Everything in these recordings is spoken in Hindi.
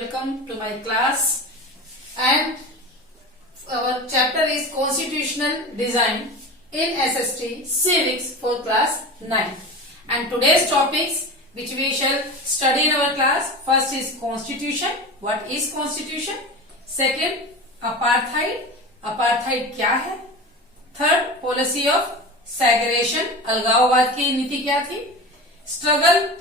Welcome to my class, and our chapter is Constitutional Design in SST Civics for class 9. And today's topics which we shall study in our class, first is Constitution. What is Constitution? Second, Apartheid. Apartheid क्या है? Third, Policy of Segregation. अलगाववाद की नीति क्या थी? Struggle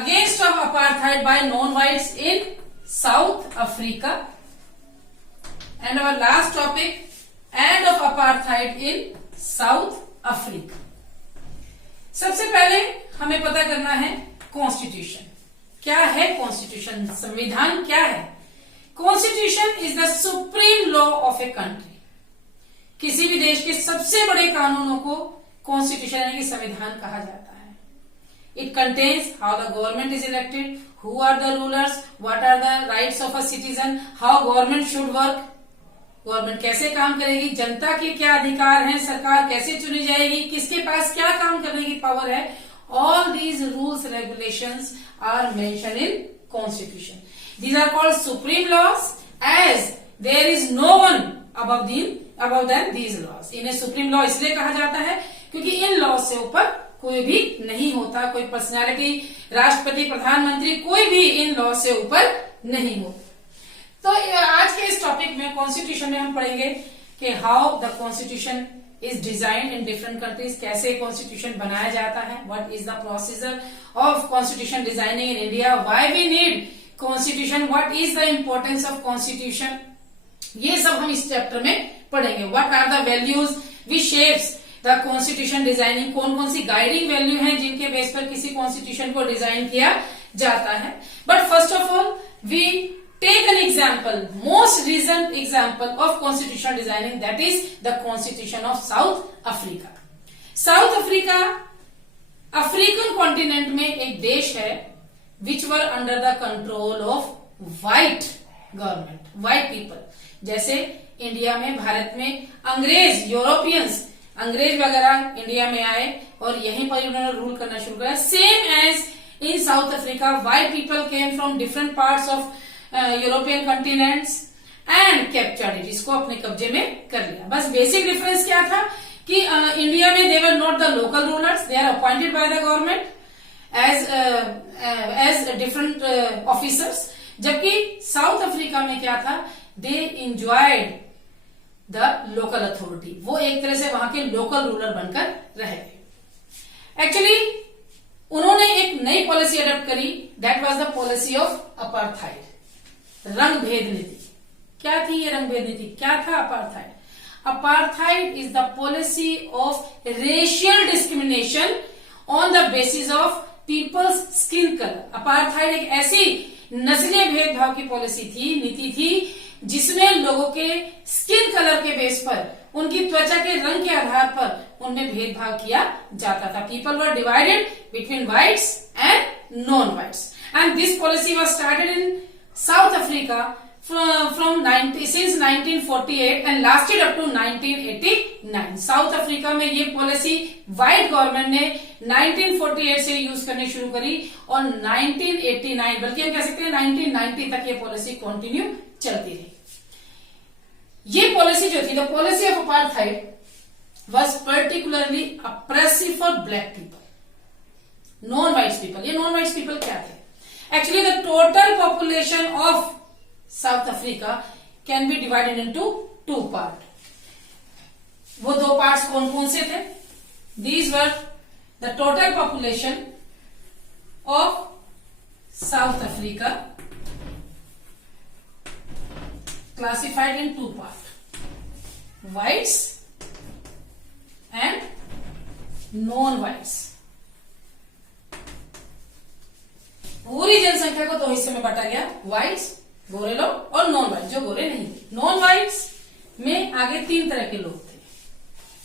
against of apartheid by non-whites in South Africa. And our last topic, end of apartheid in South Africa. सबसे पहले हमें पता करना है कॉन्स्टिट्यूशन क्या है। कॉन्स्टिट्यूशन संविधान क्या है? Constitution is the supreme law of a country. किसी भी देश के सबसे बड़े कानूनों को कॉन्स्टिट्यूशन यानी कि संविधान कहा जाता है। It contains how the government is elected, who are the rulers, what are the rights of a citizen, how government should work, government कैसे काम करेगी, जनता के क्या अधिकार हैं, सरकार कैसे चुनी जाएगी, किसके पास क्या काम करने की पावर है। All these rules regulations are mentioned in Constitution. These are called supreme laws as there is no one above than these laws. इन्हें supreme law इसलिए कहा जाता है क्योंकि इन लॉ से ऊपर कोई भी नहीं होता, कोई पर्सनालिटी, राष्ट्रपति, प्रधानमंत्री, कोई भी इन लॉ से ऊपर नहीं होता। तो आज के इस टॉपिक में कॉन्स्टिट्यूशन में हम पढ़ेंगे कि how the constitution is design in different countries, कैसे कॉन्स्टिट्यूशन बनाया जाता है, what is the procedure of constitution designing in India, why we need constitution, what is the importance of constitution, ये सब हम इस चैप्टर में पढ़ेंगे। What are the values which shapes the constitution designing, कौन कौन सी गाइडिंग वैल्यू है जिनके बेस पर किसी कॉन्स्टिट्यूशन को डिजाइन किया जाता है। But first of all we take an example, most recent example of constitutional designing, that is the constitution of South Africa. South Africa African continent में एक देश है which were under the control of white government, white people. जैसे इंडिया में, भारत में अंग्रेज, यूरोपियंस, अंग्रेज वगैरह इंडिया में आए और यहीं पर उन्होंने रूल करना शुरू किया। Same as in South Africa white people came from different parts of European continents and captured it, इसको अपने कब्जे में कर लिया। बस बेसिक डिफरेंस क्या था कि इंडिया में they were not the local rulers, they are appointed by the government as different officers, जबकि साउथ अफ्रीका में क्या था, they enjoyed the local authority, वो एक तरह से वहां के लोकल रूलर बनकर रहे। एक्चुअली उन्होंने एक नई पॉलिसी अडॉप्ट करी, that was the policy of apartheid, रंग भेद नीति। क्या थी ये रंग भेद नीति, क्या था apartheid? Apartheid is the policy of racial discrimination on the basis of people's skin colour. Apartheid एक ऐसी नस्लीय भेदभाव की पॉलिसी थी, नीति थी, जिसमें लोगों के स्किन कलर के बेस पर, उनकी त्वचा के रंग के आधार पर उनमें भेदभाव किया जाता था। People were divided between whites and non whites, and this policy was started in South Africa since 1948 and lasted up to 1989. South Africa में ये पॉलिसी व्हाइट गवर्नमेंट ने 1948 से यूज करनी शुरू करी और 1989 बल्कि हम कह सकते हैं 1990 तक ये पॉलिसी कंटिन्यू चलती रही। ये पॉलिसी जो थी, the policy of apartheid was particularly oppressive for black people, non white people. ये नॉन व्हाइट पीपल क्या थे? Actually, the total population of South Africa can be divided into two parts. वो दो parts कौन कौन से थे? These were the total population of South Africa classified in two parts, whites and non-whites. पूरी जनसंख्या को दो हिस्से में बांटा गया, व्हाइट्स, गोरे लोग, और नॉन व्हाइट, जो गोरे नहीं थे। नॉन व्हाइट्स में आगे तीन तरह के लोग थे।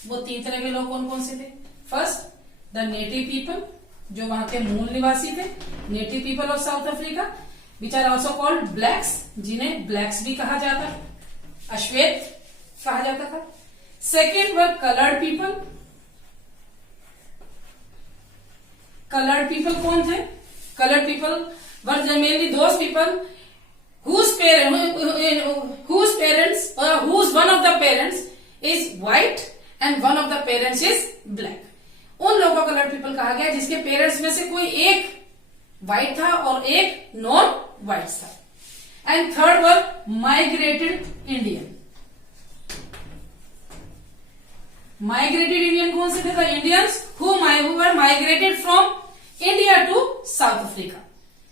वो तीन तरह के लोग कौन कौन से थे? फर्स्ट, द नेटिव पीपल, जो वहां के मूल निवासी थे, native people of South Africa, which are also called blacks, जिन्हें ब्लैक्स भी कहा जाता, अश्वेत कहा जाता था। Second were coloured people. Coloured people कौन थे? Colored people were mainly those people whose one of the parents is white and one of the parents is black. उन लोगों को कलर्ड पीपल कहा गया जिसके पेरेंट्स में से कोई एक व्हाइट था और एक नॉन व्हाइट था। And third were migrated Indian. Migrated Indian कौन से थे? The Indians who were migrated from India to South Africa.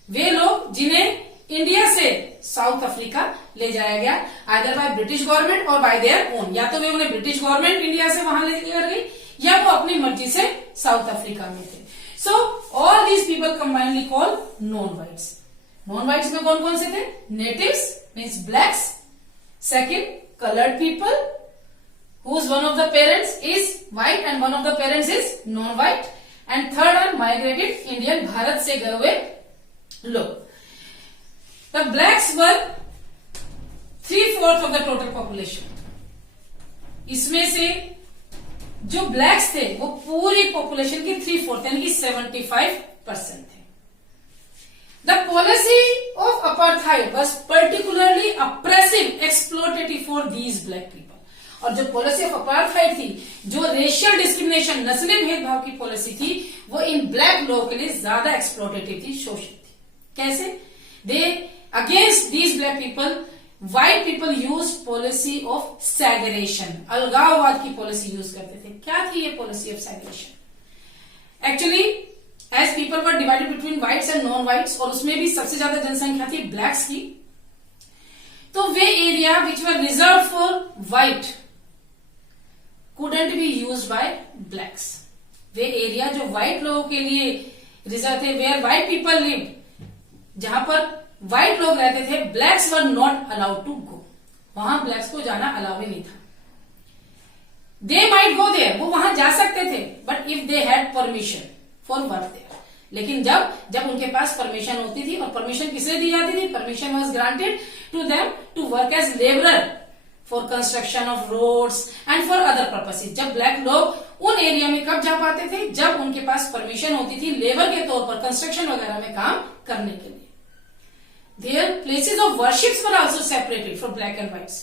वे लोग जिन्हें इंडिया से साउथ अफ्रीका ले जाया गया, आइदर बाय ब्रिटिश गवर्नमेंट और बाय देयर ओन। या तो वे उन्हें ब्रिटिश गवर्नमेंट इंडिया से वहां लेकर गई या वो अपनी मर्जी से साउथ अफ्रीका में थे। So all these people combinedly call non whites. Non whites में कौन कौन से थे? Natives means blacks, second coloured people whose one of the parents is white and one of the parents is non-white, and third are migrated Indian, Bharat से गए हुए लोग। The blacks were 3/4 of the total population। इसमें से जो ब्लैक्स थे वो पूरी पॉपुलेशन की 3/4 यानी कि 75% थे। The policy of apartheid was particularly oppressive, exploitative for these black people। और जो पॉलिसी ऑफ अपार्थाइड थी, जो रेशियल डिस्क्रिमिनेशन, नस्लीय भेदभाव की पॉलिसी थी, वो इन ब्लैक लोगों के लिए ज्यादा एक्सप्लॉटेटिव थी, शोषित थी। कैसे? They against these black people white people use policy of segregation, अलगाववाद की पॉलिसी यूज करते थे। क्या थी ये policy of segregation? Actually as people were divided between whites and non whites, और उसमें भी सबसे ज्यादा जनसंख्या थी ब्लैक्स की, तो वे area which were reserve for white couldn't be used by blacks। वे एरिया जो व्हाइट लोगों के लिए रिजर्व थे, वेयर व्हाइट पीपल लिव्ड, जहां पर व्हाइट लोग रहते थे, blacks were not allowed to go. वहां ब्लैक्स को जाना अलाउ ही नहीं था। दे माइट गो देयर, वो वहां जा सकते थे, but if they had permission for work there. लेकिन जब उनके पास परमिशन होती थी, और परमिशन किसे दी जाती थी? Permission was granted to them to work as labourer for construction of roads and for other purposes. जब ब्लैक लोग उन एरिया में कब जा पाते थे? जब उनके पास परमिशन होती थी लेबर के तौर पर कंस्ट्रक्शन वगैरह में काम करने के लिए। Their places of worships were also separated for black and whites.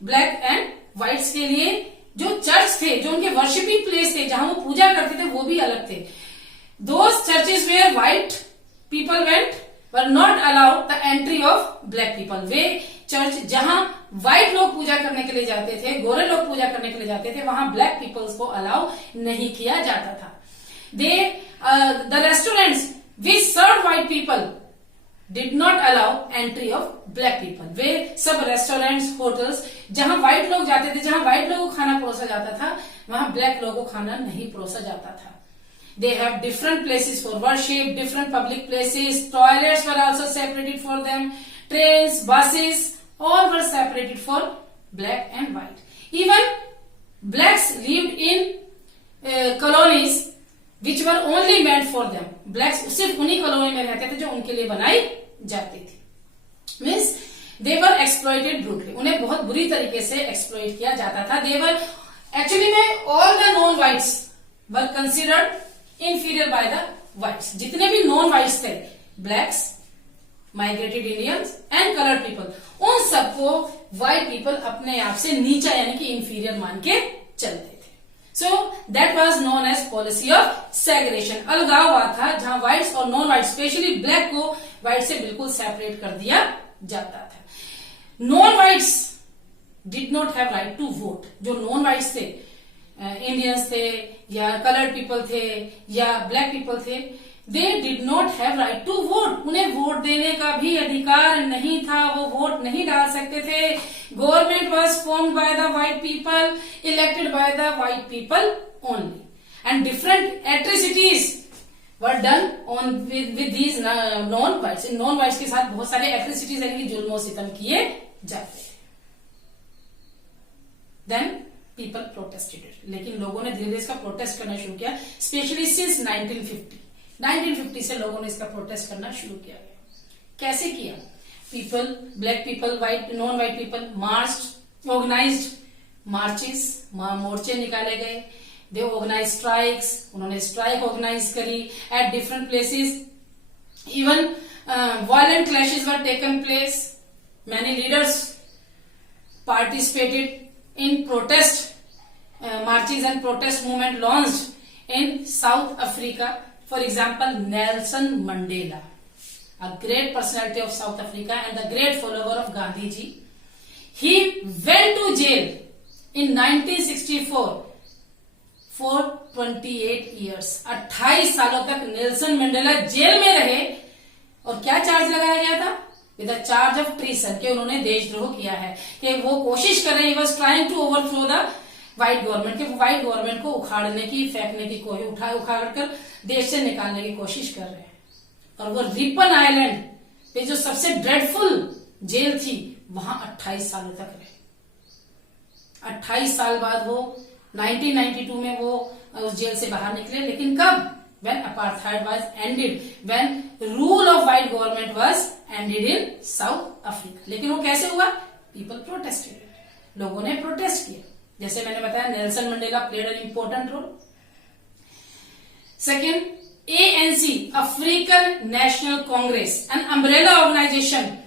Black and whites के लिए जो चर्च थे, जो उनके वर्शिपिंग प्लेस थे, जहां वो पूजा करते थे, वो भी अलग थे। Those churches where white people went were not allowed the entry of black people. वे चर्च जहां व्हाइट लोग पूजा करने के लिए जाते थे, गोरे लोग पूजा करने के लिए जाते थे, वहां ब्लैक पीपल्स को अलाउ नहीं किया जाता था। The restaurants which serve white people did not allow entry of black people. वे सब रेस्टोरेंट्स, होटल्स जहां व्हाइट लोग जाते थे, जहां व्हाइट लोगों को खाना परोसा जाता था, वहां ब्लैक लोगों को खाना नहीं परोसा जाता था। They have different places for worship, different public places, toilets were also separated for them, trains, buses, all were separated for black and white. Even blacks lived in colonies which were only meant for them. Blacks सिर्फ उन्हीं कॉलोनी में रहते थे जो उनके लिए बनाई जाती थी। Means they were exploited brutally. उन्हें बहुत बुरी तरीके से exploit किया जाता था। They were actually में all the non-whites were considered inferior by the whites। जितने भी नॉन व्हाइट्स थे, blacks, migrated Indians and coloured people, उन सबको व्हाइट पीपल अपने आप से नीचा यानी कि इंफीरियर मान के चलते थे। So that was known as policy of segregation. अलगाववाद था, जहां व्हाइट्स और नॉन व्हाइट, स्पेशली ब्लैक को व्हाइट से बिल्कुल सेपरेट कर दिया जाता था। Non whites did not have right to vote. जो नॉन व्हाइट्स थे, इंडियंस थे या कलर्ड पीपल थे या ब्लैक पीपल थे, they did not have right to vote. उन्हें वोट देने का भी अधिकार नहीं था, वो वोट नहीं डाल सकते थे। Government was formed by the white people, elected by the white people only, and different atrocities were done on with these non whites. इन नॉन व्हाइट्स के साथ बहुत सारे एट्रिसिटीज यानी कि जुल्म और सितम किए जाते थे। देन पीपल प्रोटेस्टेड, लेकिन लोगों ने धीरे धीरे इसका प्रोटेस्ट करना शुरू किया, स्पेशली सिंस 1950 से लोगों ने इसका प्रोटेस्ट करना शुरू किया। कैसे किया? People, black people, white, non white people marched, organised marches, मोर्चे निकाले गए। दे ऑर्गेनाइज स्ट्राइक्स, उन्होंने स्ट्राइक ऑर्गेनाइज करी at different places. Even violent clashes were taken place, many leaders participated in protest marches and protest movement launched in South Africa. For example, Nelson Mandela, a great personality of South Africa and a great follower of Gandhi ji. He went to jail in 1964 for 28 years. 28 सालों तक नेल्सन मंडेला जेल में रहे और क्या चार्ज लगाया गया था? विद द चार्ज ऑफ ट्रीसन, कि उन्होंने देशद्रोह किया है, कि वो कोशिश कर रहे हैं, was trying to overthrow the white government, कि व्हाइट गवर्नमेंट को उखाड़ने की, फेंकने की, उखाड़ कर देश से निकालने की कोशिश कर रहे हैं. और वो रिपन आइलैंड पे जो सबसे ड्रेडफुल जेल थी, वहां 28 सालों तक रहे. 28 साल बाद वो 1992 में वो उस जेल से बाहर निकले. लेकिन कब? when apartheid was ended, when rule of white government was ended in South Africa. लेकिन वो कैसे हुआ? People protested. लोगों ने प्रोटेस्ट किया. जैसे मैंने बताया, Nelson Mandela played an important role. Second, ANC, African National Congress, an umbrella organization,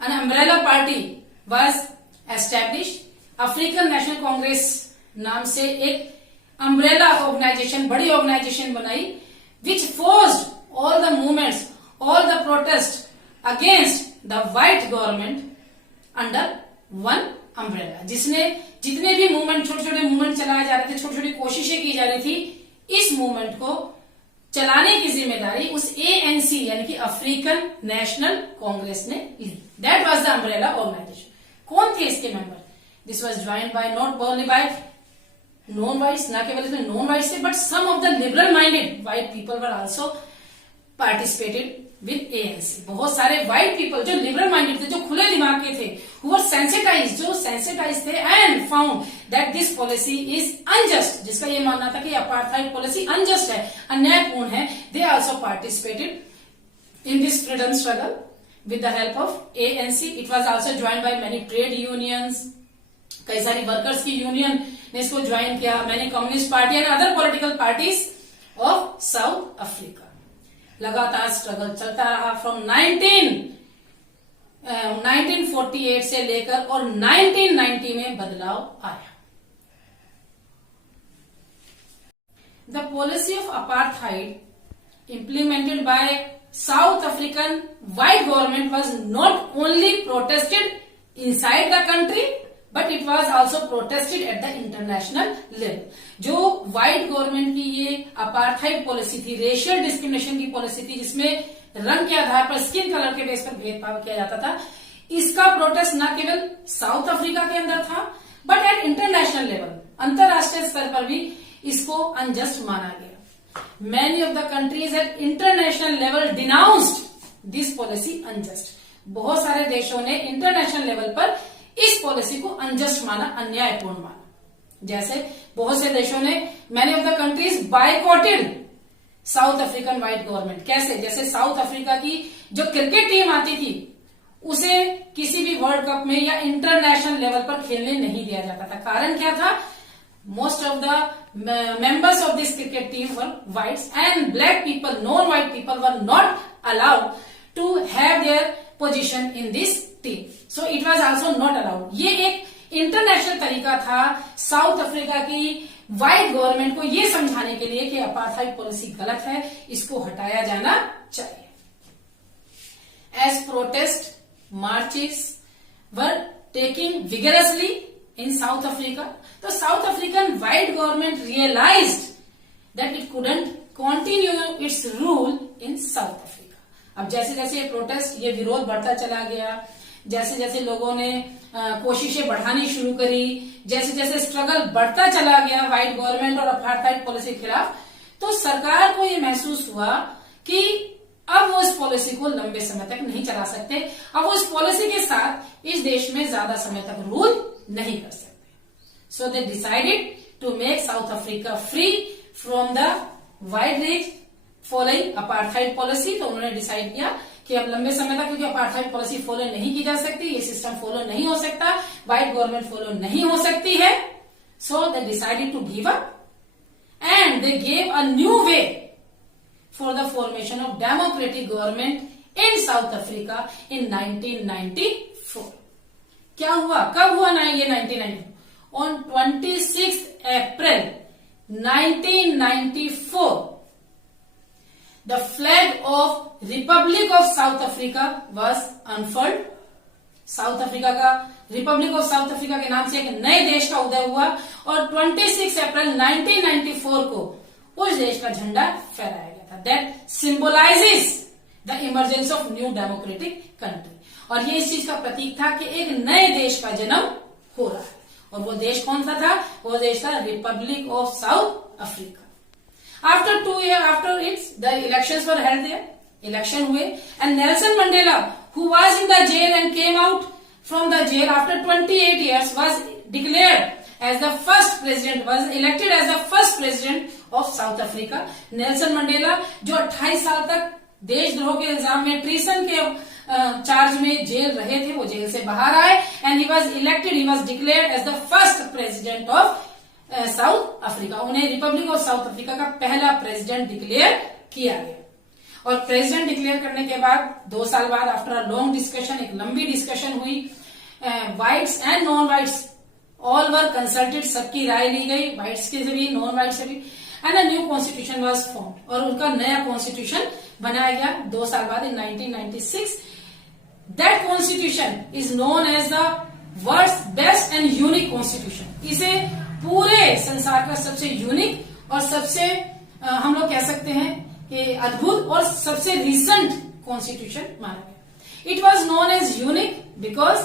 an umbrella party was established. African National Congress नाम से एक अम्ब्रेला ऑर्गेनाइजेशन, बड़ी ऑर्गेनाइजेशन बनाई, which forced all the movements, all the protest against the white government under one umbrella. जिसने जितने भी मूवमेंट, छोटे छोटे मूवमेंट चलाए जा रहे थे, छोटी छोटी कोशिशें की जा रही थी, इस मूवमेंट को चलाने की जिम्मेदारी उस ANC यानी कि अफ्रीकन नेशनल कांग्रेस ने ली. That was the umbrella organisation. कौन थे इसके member? This was joined by not only by non whites, ना केवल इसमें नॉन व्हाइट्स थे, but some of the liberal minded white people were also participated with ANC. बहुत सारे व्हाइट पीपल जो लिबरल माइंडेड थे, जो खुले दिमाग के थे, who were sensitized, जो सेंसिटाइज थे, and found that this policy is unjust, जिसका ये मानना था कि अपार्थाइड पॉलिसी अनजस्ट है, अन्यायपूर्ण है. They also participated in this freedom struggle with the help of ANC. It was also joined by many trade unions, कई सारी वर्कर्स की यूनियन ने इसको ज्वाइन किया, मैंने communist party and other political parties of South Africa. लगातार स्ट्रगल चलता रहा फ्रॉम 1948 से लेकर और 1990 में बदलाव आया. The policy of apartheid implemented by South African white government was not only protested inside the country but it was also protested at the international level. जो व्हाइट गवर्नमेंट की ये अपार्थाइड पॉलिसी थी, रेशियल डिस्क्रिमिनेशन की पॉलिसी थी, जिसमें रंग के आधार पर, स्किन कलर के बेस पर भेदभाव किया जाता था, इसका प्रोटेस्ट न केवल साउथ अफ्रीका के अंदर था बट एट इंटरनेशनल लेवल, अंतरराष्ट्रीय स्तर पर भी इसको अनजस्ट माना गया. Many of the countries at international level denounced this policy unjust. बहुत सारे देशों ने इंटरनेशनल लेवल पर इस पॉलिसी को अनजस्ट माना, अन्यायपूर्ण माना. जैसे बहुत से देशों ने, many of the countries boycotted south African white government. कैसे? जैसे साउथ अफ्रीका की जो क्रिकेट टीम आती थी, उसे किसी भी वर्ल्ड कप में या इंटरनेशनल लेवल पर खेलने नहीं दिया जाता था. कारण क्या था? Most of the members of this cricket team were whites and black people, non-white people were not allowed to have their position in this team. So it was also not allowed. ये एक इंटरनेशनल तरीका था साउथ अफ्रीका की व्हाइट गवर्नमेंट को ये समझाने के लिए कि अपार्थाइड पॉलिसी गलत है, इसको हटाया जाना चाहिए. As protest marches were taking vigorously in South Africa, the South African white government realized that it couldn't continue its rule in South Africa. अब जैसे जैसे ये प्रोटेस्ट, ये विरोध बढ़ता चला गया, जैसे जैसे लोगों ने कोशिशें बढ़ानी शुरू करी, जैसे जैसे स्ट्रगल बढ़ता चला गया व्हाइट गवर्नमेंट और अपार्थाइड पॉलिसी के खिलाफ, तो सरकार को ये महसूस हुआ कि अब वो इस पॉलिसी को लंबे समय तक नहीं चला सकते, अब वो इस पॉलिसी के साथ इस देश में ज्यादा समय तक रूल नहीं कर सकते. So they decided to make South Africa free from the white rage following apartheid policy. तो उन्होंने डिसाइड किया कि अब लंबे समय तक, क्योंकि अपार्थाइड पॉलिसी फॉलो नहीं की जा सकती, ये सिस्टम फॉलो नहीं हो सकता, व्हाइट गवर्नमेंट फॉलो नहीं हो सकती है. So they decided to give up and they gave a new way for the formation of democratic government in South Africa in 1994. क्या हुआ? कब हुआ ना ये 1994? on 26th April 1994, the flag of Republic of South Africa was unfurled. South Africa का रिपब्लिक ऑफ साउथ अफ्रीका के नाम से एक नए देश का उदय हुआ और 26 अप्रैल 1994 को उस देश का झंडा फहराया गया था. That symbolizes the emergence of new democratic country. और ये इस चीज का प्रतीक था कि एक नए देश का जन्म हो रहा है. और वो देश कौन सा था? वो देश था Republic of South Africa. After 2 years after it, the elections were held there. Election हुए and Nelson Mandela, who was in the jail and came out from the jail after 28 years, was declared as the first president, was elected as the first president of South Africa. Nelson Mandela, जो 28 साल तक देशद्रोह के इल्जाम में ट्रीसन के चार्ज में जेल रहे थे, वो जेल से बाहर आए and he was elected, he was declared as the first president of south Africa. उन्हें रिपब्लिक ऑफ साउथ अफ्रीका का पहला प्रेसिडेंट डिक्लेयर किया गया. और प्रेसिडेंट डिक्लेयर करने के बाद 2 साल बाद आफ्टर अ लॉन्ग डिस्कशन, एक लंबी डिस्कशन हुई. Whites and non whites all were consulted, सबकी राय ली गई, व्हाइट्स के से भी नॉन व्हाइट से भी. And a new constitution was formed और उनका नया कॉन्स्टिट्यूशन बनाया गया 2 साल बाद in 1996. That constitution is known as the world's best and unique constitution. इसे पूरे संसार का सबसे यूनिक और सबसे हम लोग कह सकते हैं कि अद्भुत और सबसे रिसेंट कॉन्स्टिट्यूशन माना गया. It was known as unique because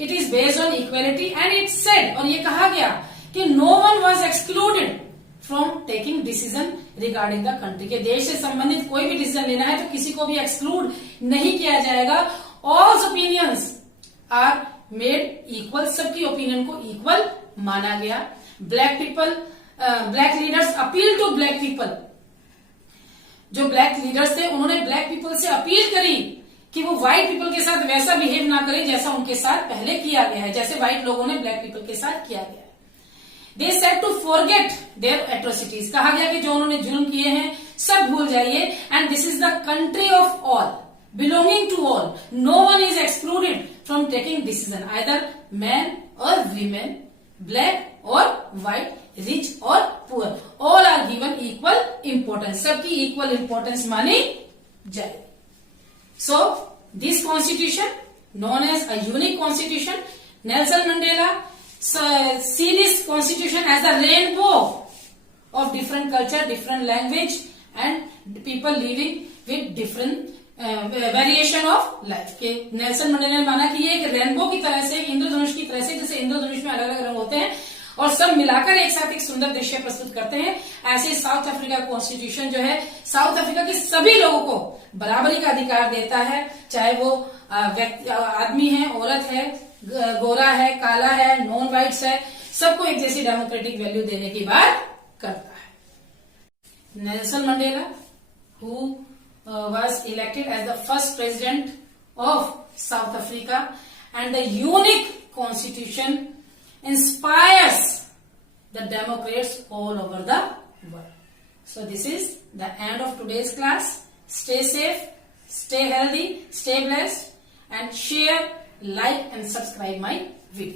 it is based on equality and it said, और ये कहा गया कि no one was excluded from taking decision regarding the country. के देश से संबंधित कोई भी डिसीजन लेना है तो किसी को भी एक्सक्लूड नहीं किया जाएगा. All opinions are made equal, सबकी ओपिनियन को इक्वल माना गया. Black people, black leaders appeal to black people. जो ब्लैक लीडर्स थे उन्होंने ब्लैक पीपल से अपील करी कि वो व्हाइट पीपल के साथ वैसा बिहेव ना करें जैसा उनके साथ पहले किया गया है, जैसे व्हाइट लोगों ने ब्लैक पीपल के साथ किया गया है. They said to forget their atrocities. कहा गया कि जो उन्होंने जुल्म किए हैं सब भूल जाइए. And this is the country of all, belonging to all. No one is excluded from taking decision, either man और वीमेन, ब्लैक और व्हाइट, रिच और poor, all are given equal importance. सबकी इक्वल इंपॉर्टेंस मानी जाए. So this constitution known as a unique constitution. Nelson Mandela see this constitution as a rainbow of different culture, different language and people living with different variation of life. के नेल्सन मंडेला ने माना कि ये एक रेनबो की तरह से, इंद्रधनुष की तरह से, जैसे इंद्रधनुष में अलग अलग रंग होते हैं और सब मिलाकर एक साथ एक सुंदर दृश्य प्रस्तुत करते हैं, ऐसे साउथ अफ्रीका कॉन्स्टिट्यूशन जो है साउथ अफ्रीका के सभी लोगों को बराबरी का अधिकार देता है, चाहे वो आदमी है, औरत है, गोरा है, काला है, नॉन व्हाइट्स है, सबको एक जैसी डेमोक्रेटिक वैल्यू देने की बात करता है. Nelson Mandela who was elected as the first president of South Africa, and the unique constitution inspires the Democrats all over the world. So this is the end of today's class. Stay safe, stay healthy, stay blessed, and share, like and subscribe my video.